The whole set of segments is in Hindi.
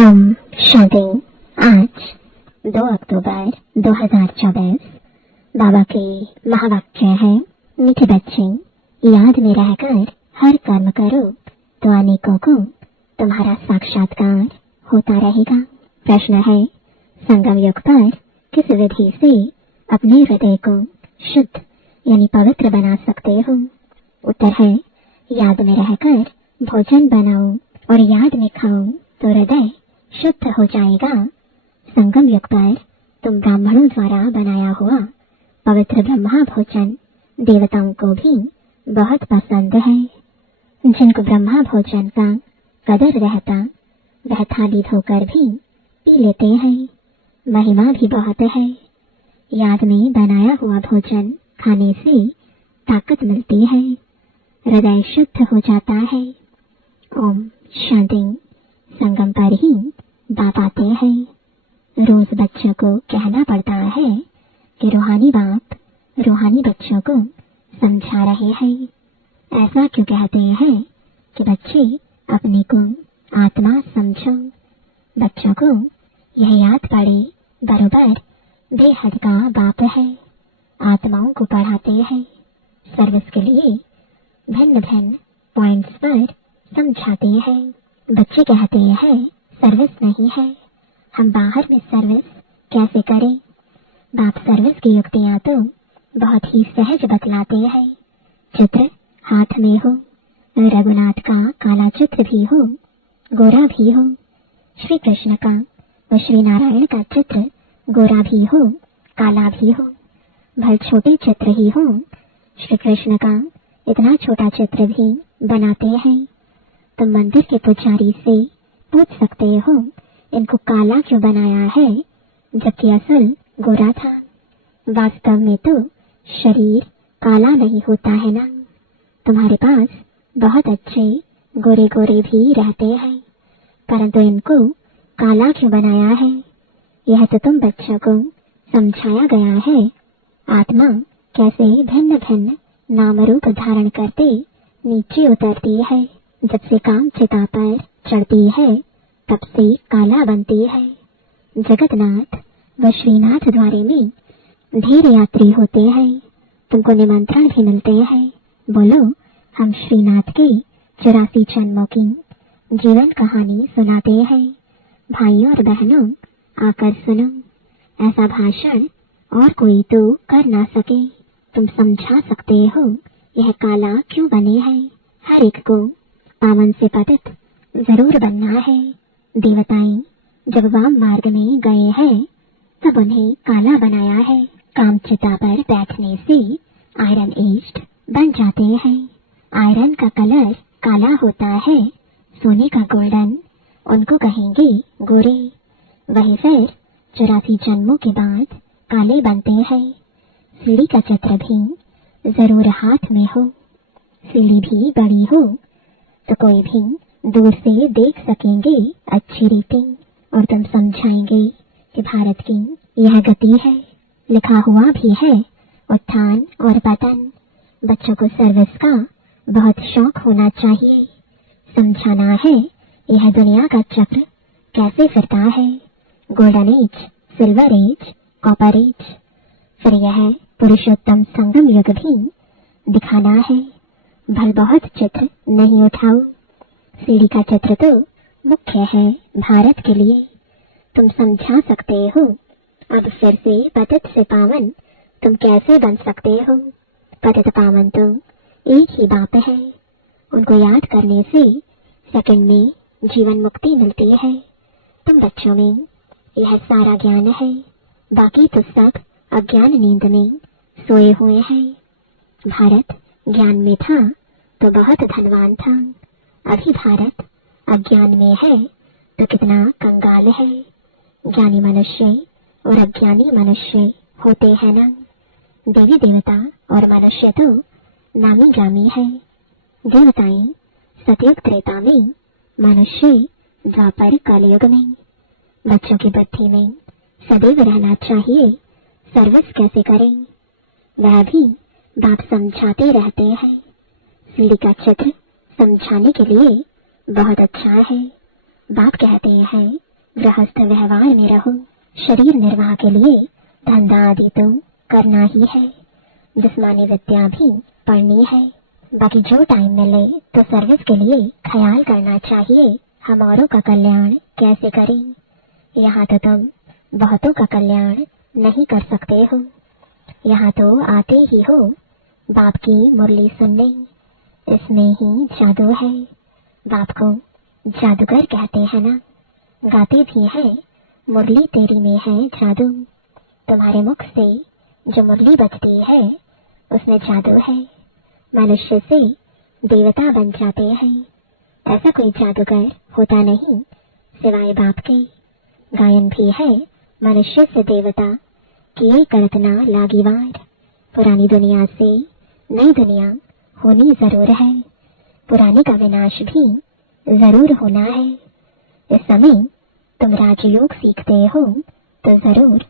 ओम शांति। आज 2 अक्टूबर 2024 बाबा के महावाक्य है, मीठे बच्चे, याद में रहकर हर कर्म करो तो अनेकों को तुम्हारा साक्षात्कार होता रहेगा। प्रश्न है, संगम युग पर किस विधि से अपने हृदय को शुद्ध यानी पवित्र बना सकते हो? उत्तर है, याद में रहकर भोजन बनाओ और याद में खाओ तो हृदय शुद्ध हो जाएगा। संगम युग पर तुम ब्राह्मणों द्वारा बनाया हुआ पवित्र ब्रह्मा भोजन देवताओं को भी बहुत पसंद है। जिनको ब्रह्मा भोजन का कदर रहता वह थाली धोकर भी पी लेते हैं। महिमा भी बहुत है। याद में बनाया हुआ भोजन खाने से ताकत मिलती है, हृदय शुद्ध हो जाता है। ओम शांति। संगम पर ही बाप आते हैं। रोज बच्चों को कहना पड़ता है कि रूहानी बाप रूहानी बच्चों को समझा रहे हैं। ऐसा क्यों कहते हैं कि बच्चे अपने को आत्मा समझो। बच्चों को यह याद पड़े बरोबर बेहद का बाप है, आत्माओं को पढ़ाते हैं। सर्विस के लिए भिन्न भिन्न पॉइंट्स पर समझाते हैं। बच्चे कहते हैं सर्विस नहीं है, हम बाहर में सर्विस कैसे करें? बाप सर्विस की युक्तियां तो बहुत ही सहज बतलाते हैं। चित्र हाथ में हो, रघुनाथ का काला चित्र भी हो, गोरा भी हो। श्री कृष्ण का व श्री नारायण का चित्र गोरा भी हो, काला भी हो, भले छोटे चित्र ही हो। श्री कृष्ण का इतना छोटा चित्र भी बनाते हैं। तुम मंदिर के पुजारी से पूछ सकते हो इनको काला क्यों बनाया है, जबकि असल गोरा था। वास्तव में तो शरीर काला नहीं होता है ना। तुम्हारे पास बहुत अच्छे गोरे गोरे भी रहते हैं, परंतु इनको काला क्यों बनाया है, यह तो तुम बच्चों को समझाया गया है। आत्मा कैसे भिन्न भिन्न नाम रूप धारण करते नीचे उतरती है। जब से काम चिता पर चढ़ती है तब से काला बनती है। जगतनाथ व श्रीनाथ द्वारे में ढेर यात्री होते हैं। तुमको निमंत्रण भी मिलते हैं। बोलो, हम श्रीनाथ के 84 जन्मों की जीवन कहानी सुनाते हैं। भाइयों और बहनों, आकर सुनो। ऐसा भाषण और कोई तो कर ना सके। तुम समझा सकते हो यह काला क्यों बने हैं। हर एक को पावन से पतित जरूर बनना है। देवताएं जब वाम मार्ग में गए हैं तब उन्हें काला बनाया है। कामचिता पर बैठने से आयरन एज्ड बन जाते हैं। आयरन का कलर काला होता है, सोने का गोल्डन उनको कहेंगे गोरे। वही फिर 84 जन्मों के बाद काले बनते हैं। सीढ़ी का चित्र भी जरूर हाथ में हो, सीढ़ी भी बड़ी हो तो कोई भी दूर से देख सकेंगे अच्छी रीति, और तुम समझाएंगे कि भारत की यह गति है। लिखा हुआ भी है उत्थान और पतन। बच्चों को सर्विस का बहुत शौक होना चाहिए। समझाना है यह दुनिया का चक्र कैसे फिरता है। Golden age, silver age, copper age, फिर यह पुरुषोत्तम संगम युग भी दिखाना है। भल बहुत चित्र नहीं उठाओ। सीढ़ी का चित्र तो मुख्य है भारत के लिए। तुम समझा सकते हो। अब फिर से पतित से पावन तुम कैसे बन सकते हो। पतित पावन तो एक ही बाप है। उनको याद करने से सेकंड में जीवन मुक्ति मिलती है। तुम बच्चों में यह सारा ज्ञान है, बाकी तो सब अज्ञान नींद में सोए हुए हैं। भारत ज्ञान में था तो बहुत धनवान था। अभी भारत अज्ञान में है तो कितना कंगाल है। ज्ञानी मनुष्य और अज्ञानी मनुष्य होते हैं ना। देवी देवता और मनुष्य तो नामी गामी है। देवताएं सतयुग त्रेता में, मनुष्य द्वापर कलयुग में। बच्चों की बुद्धि में सदैव रहना चाहिए सर्विस कैसे करें, वह भी बाप समझाते रहते हैं। सीढ़ी का चित्र समझाने के लिए बहुत अच्छा है। बाप कहते हैं गृहस्थ व्यवहार में रहो। शरीर निर्वाह के लिए धंधा आदि तो करना ही है, जिस्मानी विद्या भी पढ़नी है। बाकी जो टाइम मिले तो सर्विस के लिए ख्याल करना चाहिए, हम औरों का कल्याण कैसे करें। यहाँ तो तुम बहुतों का कल्याण नहीं कर सकते हो, यहाँ तो आते ही हो बाप की मुरली सुनने। इसमें ही जादू है। बाप को जादूगर कहते हैं ना, गाते भी हैं मुरली तेरी में है जादू। तुम्हारे मुख से जो मुरली बजती है उसमें जादू है। मनुष्य से देवता बन जाते हैं। ऐसा कोई जादूगर होता नहीं सिवाय बाप के। गायन भी है मनुष्य से देवता किए करतना लागिवार। पुरानी दुनिया से नई दुनिया होनी जरूर है, पुरानी का विनाश भी जरूर होना है। इस समय तुम राजयोग सीखते हो तो जरूर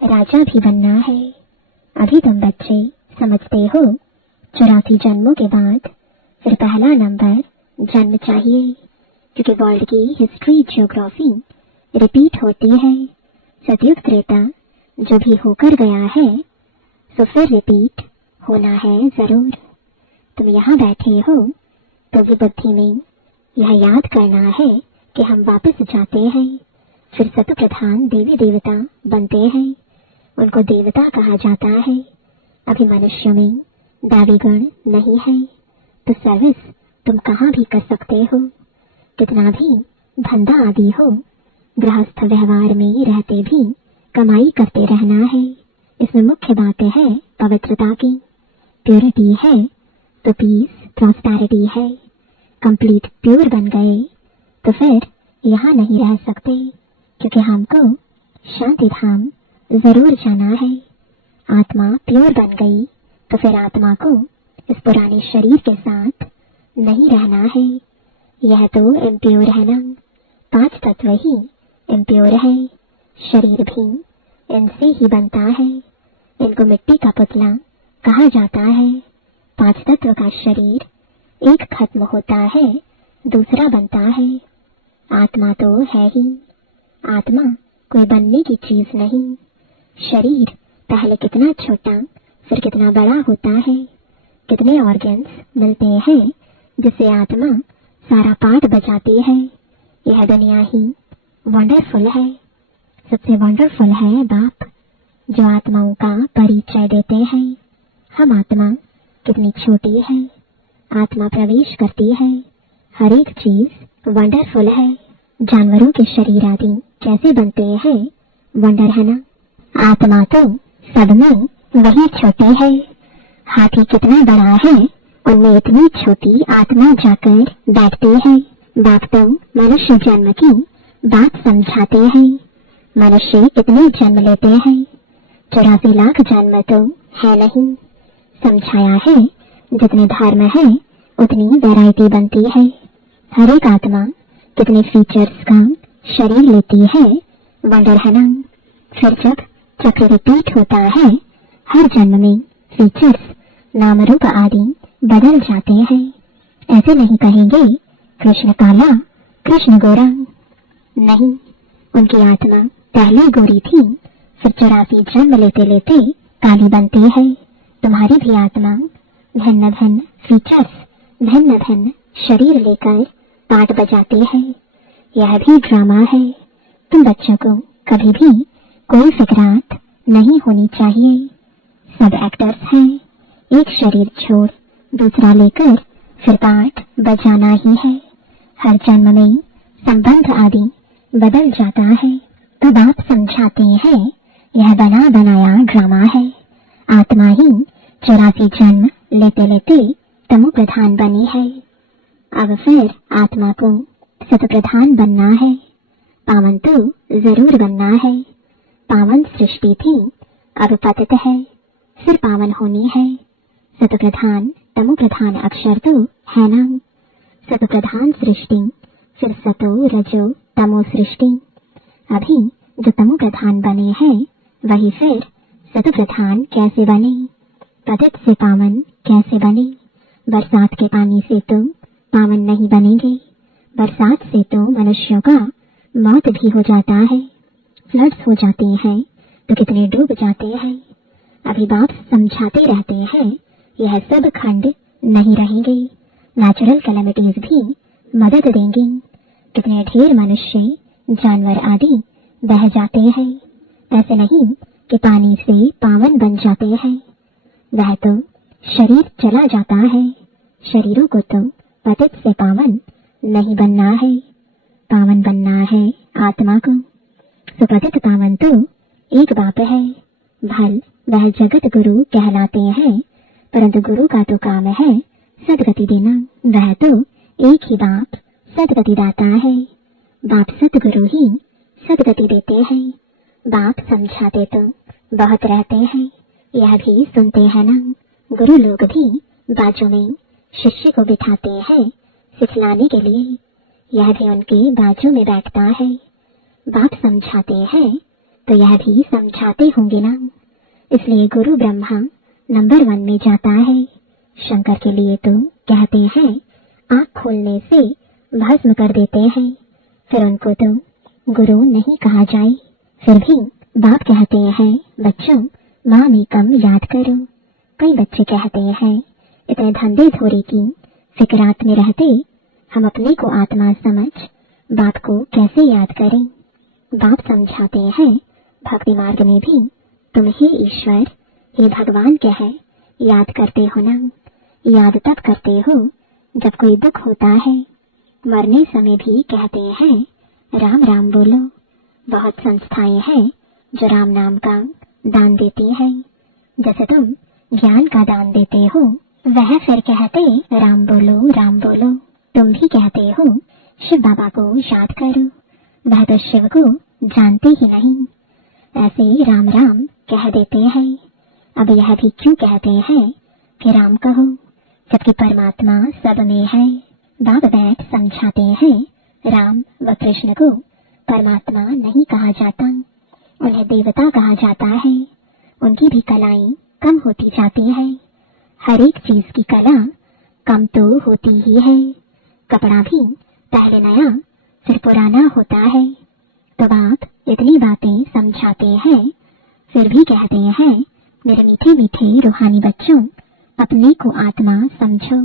राजा भी बनना है। अभी तुम बच्चे समझते हो 84 जन्मों के बाद फिर पहला नंबर जन्म चाहिए, क्योंकि वर्ल्ड की हिस्ट्री ज्योग्राफी रिपीट होती है। सतयुग त्रेता जो भी होकर गया है सो फिर रिपीट होना है जरूर। तुम यहाँ बैठे हो तो भी बुद्धि में यह याद करना है कि हम वापस जाते हैं, फिर सत प्रधान देवी देवता बनते हैं। उनको देवता कहा जाता है। अभी मनुष्यों में दावी गुण नहीं है, तो सर्विस तुम कहाँ भी कर सकते हो। कितना भी धंधा आदि हो, गृहस्थ व्यवहार में रहते भी कमाई करते रहना है। इसमें मुख्य बात है पवित्रता की। प्योरिटी है तो पीस प्रॉस्पेरिटी है। कंप्लीट प्योर बन गए तो फिर यहाँ नहीं रह सकते, क्योंकि हमको शांति धाम जरूर जाना है। आत्मा प्योर बन गई तो फिर आत्मा को इस पुराने शरीर के साथ नहीं रहना है। यह तो इम्प्योर है ना, 5 तत्व ही इम्प्योर है। शरीर भी इनसे ही बनता है। इनको मिट्टी का पुतला कहा जाता है। 5 तत्व का शरीर एक खत्म होता है, दूसरा बनता है। आत्मा तो है ही। आत्मा कोई बनने की चीज नहीं। शरीर पहले कितना छोटा फिर कितना बड़ा होता है। कितने ऑर्गन्स मिलते हैं जिससे आत्मा सारा पाठ बजाती है। यह दुनिया ही वंडरफुल है। सबसे वंडरफुल है बाप, जो आत्माओं का परिचय देते हैं। हम आत्मा कितनी छोटी है, आत्मा प्रवेश करती है। हर एक चीज वंडरफुल है। जानवरों के शरीर आदि कैसे बनते हैं, वंडर है ना। आत्मा तो सब में वही छोटी है। हाथी कितना बड़ा है, उनमें इतनी छोटी आत्मा जाकर बैठती है। बाप तो मनुष्य जन्म की बात समझाते हैं। मनुष्य कितने जन्म लेते हैं, 84 लाख जन्म तो है नहीं। समझाया है जितने धर्म है उतनी वैरायटी बनती है। हर एक आत्मा कितने फीचर्स का शरीर लेती है, वंडर है ना। फिर जब चक्र रिपीट होता है, हर जन्म में फीचर्स नाम रूप आदि बदल जाते हैं। ऐसे नहीं कहेंगे कृष्ण काला कृष्ण गोरा, नहीं। उनकी आत्मा पहले गोरी थी, फिर 84 जन्म लेते लेते काली बनती है। तुम्हारी भी आत्मा भिन्न भिन्न फीचर्स, भिन्न भिन्न शरीर लेकर पाठ बजाती है। यह भी ड्रामा है। तुम बच्चों को कभी भी कोई फिक्रात नहीं होनी चाहिए। सब एक्टर्स हैं। एक शरीर छोड़ दूसरा लेकर फिर पाठ बजाना ही है। हर जन्म में संबंध आदि बदल जाता है। तब आप समझाते हैं यह बना बनाया ड्रामा है। आत्मा ही 84 जन्म लेते लेते तमो प्रधान बनी है। अब फिर आत्मा को सत प्रधान बनना है। पावन तो जरूर बनना है। पावन सृष्टि थी, अब पतित है, फिर पावन होनी है। सत प्रधान तमो प्रधान अक्षर तो है ना। सत प्रधान सृष्टि, फिर सतो रजो तमो सृष्टि। अभी जो तमो प्रधान बने हैं वही फिर सत प्रधान कैसे बने, पतित से पावन कैसे बने। बरसात के पानी से तो पावन नहीं बनेंगे। बरसात से तो मनुष्यों का मौत भी हो जाता है, फ्लड्स हो जाते हैं तो कितने डूब जाते हैं। अभी बाप समझाते रहते हैं यह सब खंड नहीं रहेंगे, नेचुरल कैलेमिटीज भी मदद देंगी। कितने ढेर मनुष्य जानवर आदि बह जाते हैं, ऐसे नहीं कि पानी से पावन बन जाते हैं। वह तो शरीर चला जाता है, शरीरों को तो पतित से पावन नहीं बनना है, पावन बनना है आत्मा को। सुपतित पावन तो एक बाप है, भल वह जगत गुरु कहलाते हैं, परंतु गुरु का तो काम है सदगति देना। वह तो एक ही बाप सदगति दाता है, बाप सदगुरु ही सदगति देते हैं। बाप समझाते तो बहुत रहते हैं, यह भी सुनते हैं ना। गुरु लोग भी बाजू में शिष्य को बिठाते हैं सिखलाने के लिए, यह भी उनके बाजू में बैठता है। बाप समझाते हैं तो यह भी समझाते होंगे ना। इसलिए गुरु ब्रह्मा नंबर 1 में जाता है। शंकर के लिए तो कहते हैं आँख खोलने से भस्म कर देते हैं, फिर उनको तो गुरु नहीं कहा जाए। फिर भी बाप कहते हैं बच्चों माँ में कम याद करो। कई बच्चे कहते हैं इतने धंधे धोरे की फिक्रात में रहते हम अपने को आत्मा समझ बाप को कैसे याद करें। बाप समझाते हैं भक्ति मार्ग में भी तुम ही ईश्वर हे भगवान कह याद करते हो ना। याद तब करते हो जब कोई दुख होता है, मरने समय भी कहते हैं राम राम बोलो। बहुत संस्थाएं हैं जो राम नाम का दान देती हैं। जैसे तुम ज्ञान का दान देते हो, वह फिर कहते राम बोलो। तुम भी कहते हो शिव बाबा को याद करो, वह तो शिव को जानते ही नहीं, ऐसे राम राम कह देते हैं। अब यह भी क्यों कहते हैं कि राम कहो, जबकि परमात्मा सब में है। बाप बैठ समझाते हैं राम व कृष्ण को परमात्मा नहीं कहा जाता, उन्हें देवता कहा जाता है। उनकी भी कलाएं कम होती जाती है, हर एक चीज की कला कम तो होती ही है। कपड़ा भी पहले नया फिर पुराना होता है। तो बाप इतनी बातें समझाते हैं, फिर भी कहते हैं मेरे मीठे मीठे रूहानी बच्चों अपने को आत्मा समझो,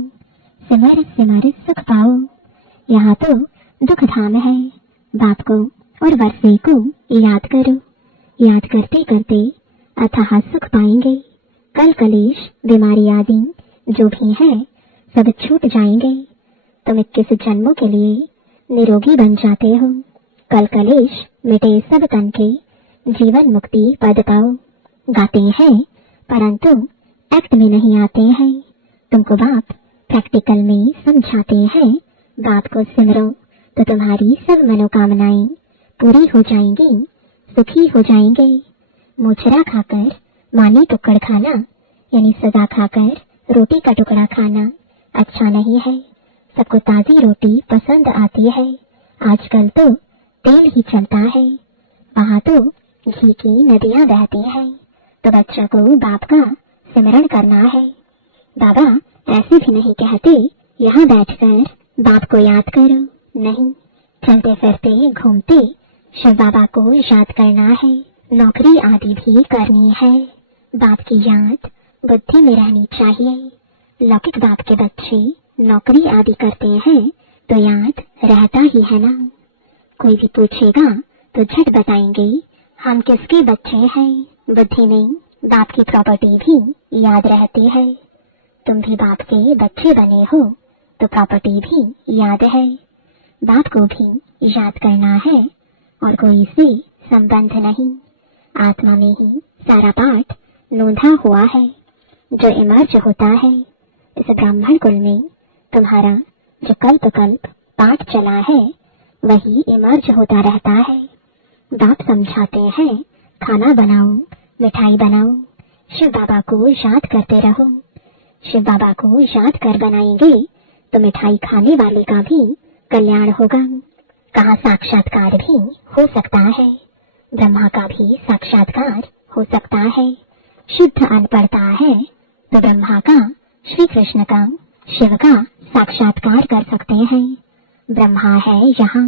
सिमर सिमर सुख पाओ। यहाँ तो दुख धाम है, बाप को और वर्षे को याद करो। याद करते करते अथाह सुख पाएंगे। कल कलेश बीमारी आदि जो भी है सब छूट जाएंगे। तुम 21 जन्मों के लिए निरोगी बन जाते हो। कल कलेश मिटे सब तन के, जीवन मुक्ति पद पाओ। गाते हैं परंतु एक्ट में नहीं आते हैं। तुमको बाप प्रैक्टिकल में समझाते हैं। बाप को सिमरो तो तुम्हारी सब मनोकामनाएं पूरी हो जाएंगी, सुखी हो जाएंगे। मोचरा खाकर मानी टुकड़ खाना यानी सजा खाकर रोटी का टुकड़ा खाना अच्छा नहीं है। सबको ताजी रोटी पसंद आती है। आजकल तो तेल ही चलता है, वहाँ तो घी की नदियाँ बहती हैं। तो बच्चों को बाप का सिमरण करना है। बाबा ऐसे भी नहीं कहते यहाँ बैठकर बाप को याद करो, नहीं, चलते फिरते घूमते शिव बाबा को याद करना है। नौकरी आदि भी करनी है, बाप की याद बुद्धि में रहनी चाहिए। लौकिक बाप के बच्चे नौकरी आदि करते हैं तो याद रहता ही है ना। कोई भी पूछेगा तो झट बताएंगे हम किसके बच्चे हैं। बुद्धि में बाप की प्रॉपर्टी भी याद रहती है। तुम भी बाप के बच्चे बने हो तो प्रॉपर्टी भी याद है। बाप को भी याद करना है और कोई से संबंध नहीं। आत्मा में ही सारा पाठ नोंधा हुआ है। जो इमर्ज होता है इस ब्राह्मण कुल में, तुम्हारा जो कल्प कल्प पाठ चला है वही इमर्ज होता रहता है। बाप समझाते हैं खाना बनाओ, मिठाई बनाओ, शिव बाबा को याद करते रहो। शिव बाबा को याद कर बनाएंगे तो मिठाई खाने वाले का भी कल्याण होगा। कहाँ साक्षात्कार भी हो सकता है, ब्रह्मा का भी साक्षात्कार हो सकता है। शुद्ध अन्न पड़ता है तो ब्रह्मा का, श्री कृष्ण का, शिव का साक्षात्कार कर सकते हैं। ब्रह्मा है यहाँ,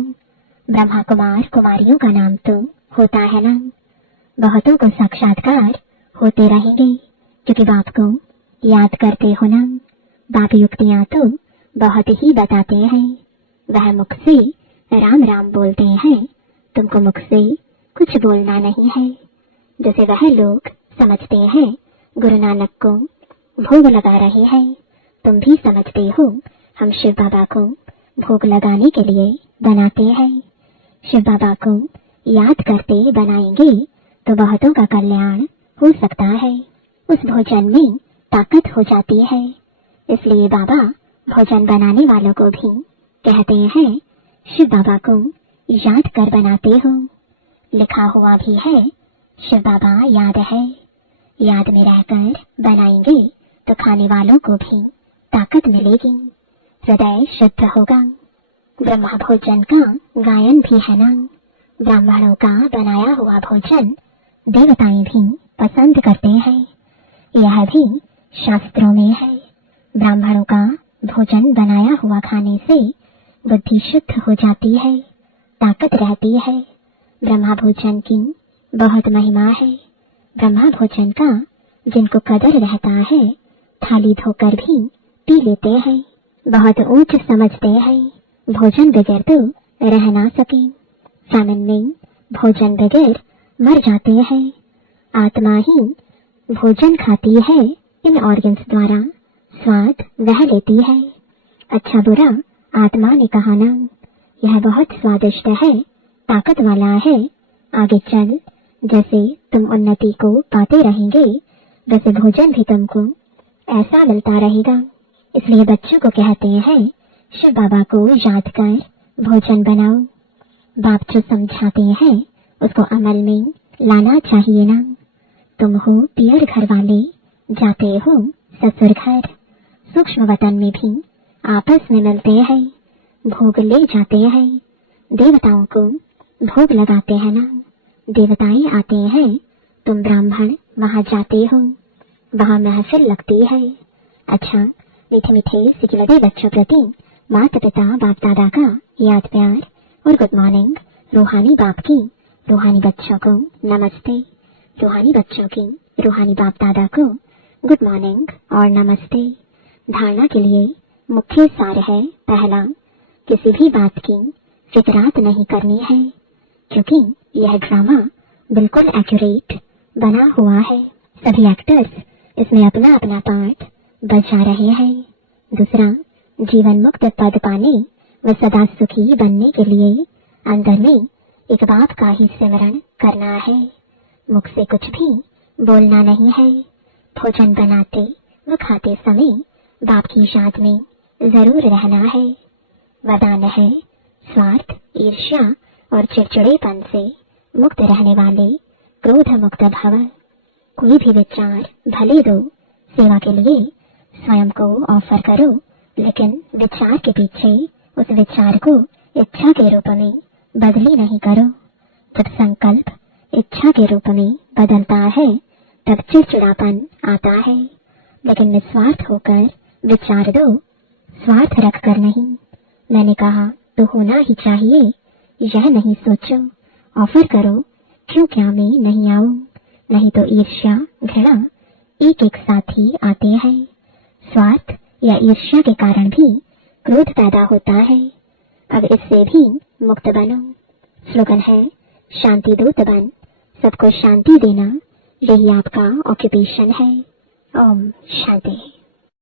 ब्रह्मा कुमार कुमारियों का नाम तो होता है ना, बहुतों को साक्षात्कार होते रहेंगे क्योंकि बाप को याद करते हो ना। बाप युक्तियां तो बहुत ही बताते हैं, वह मुख से राम राम बोलते हैं, तुमको मुख से कुछ बोलना नहीं है। जैसे वह लोग समझते हैं गुरु नानक को भोग लगा रहे हैं, तुम भी समझते हो हम शिव बाबा को भोग लगाने के लिए बनाते हैं। शिव बाबा को याद करते बनाएंगे तो बहुतों का कल्याण हो सकता है। उस भोजन में ताकत हो जाती है, इसलिए बाबा भोजन बनाने वालों को भी कहते हैं शिव बाबा को याद कर बनाते हो। लिखा हुआ भी है शिव बाबा याद है, याद में रहकर बनाएंगे तो खाने वालों को भी ताकत मिलेगी, हृदय शुद्ध होगा। ब्रह्मा भोजन का गायन भी है ना, ब्राह्मणों का बनाया हुआ भोजन देवताएं भी पसंद करते हैं, यह भी शास्त्रों में है। ब्राह्मणों का भोजन बनाया हुआ खाने से बुद्धि शुद्ध हो जाती है, ताकत रहती है। ब्रह्मा भोजन की बहुत महिमा है। ब्रह्मा भोजन का जिनको कदर रहता है थाली धोकर भी पी लेते हैं, बहुत ऊंच समझते हैं। भोजन बगैर तो रह ना सके, सामन में भोजन बगैर मर जाते हैं। आत्मा ही भोजन खाती है, इन ऑर्गन्स द्वारा स्वाद वह लेती है। अच्छा बुरा आत्मा ने कहा ना, यह बहुत स्वादिष्ट है, ताकत वाला है, आगे चल जैसे तुम उन्नति को पाते रहेंगे वैसे भोजन भी तुमको ऐसा मिलता रहेगा। इसलिए बच्चों को कहते हैं शिव बाबा को याद कर भोजन बनाओ। बाप जो समझाते हैं उसको अमल में लाना चाहिए ना। तुम हो पियर घर वाले, जाते हो ससुर घर, सूक्ष्म वतन में भी आपस में मिलते हैं, भोग ले जाते हैं। देवताओं को भोग लगाते हैं ना, देवताएं आते हैं, तुम ब्राह्मण वहां जाते हो, वहां महफिल लगती है। अच्छा मीठे मीठे सिखलते बच्चों प्रति माता पिता बाप दादा का याद प्यार और गुड मॉर्निंग। रूहानी बाप की रूहानी बच्चों को नमस्ते, रूहानी बच्चों की रूहानी बाप दादा को गुड मॉर्निंग और नमस्ते। धारणा के लिए मुख्य सार है, पहला, किसी भी बात की फिक्रात नहीं करनी है, क्योंकि यह ड्रामा बिल्कुल एक्यूरेट बना हुआ है, सभी एक्टर्स इसमें अपना अपना पार्ट बजा रहे हैं। दूसरा, जीवन मुक्त पद पाने व सदा सुखी बनने के लिए अंदर में एक बाप का ही सिमरण करना है, मुख से कुछ भी बोलना नहीं है। भोजन बनाते व खाते समय बाप की याद में जरूर रहना है। वरदान है, स्वार्थ ईर्ष्या और चिड़चिड़ेपन से मुक्त रहने वाले क्रोध मुक्त भव। कोई भी विचार भले दो, सेवा के लिए स्वयं को ऑफर करो, लेकिन विचार के पीछे उस विचार को इच्छा के रूप में बदली नहीं करो। जब संकल्प इच्छा के रूप में बदलता है तब चिड़चिड़ापन आता है, लेकिन निस्वार्थ होकर विचार दो, स्वार्थ रख कर नहीं। मैंने कहा तो होना ही चाहिए, यह नहीं सोचो, ऑफर करो, क्यों क्या मैं नहीं आऊं, नहीं तो ईर्ष्या घृणा एक एक साथ ही आते हैं। स्वार्थ या ईर्ष्या के कारण भी क्रोध पैदा होता है। अब इससे भी मुक्त बनो। स्लोगन है, शांति दूत बन, सबको शांति देना, यही आपका ऑक्यूपेशन है। ओम शांति।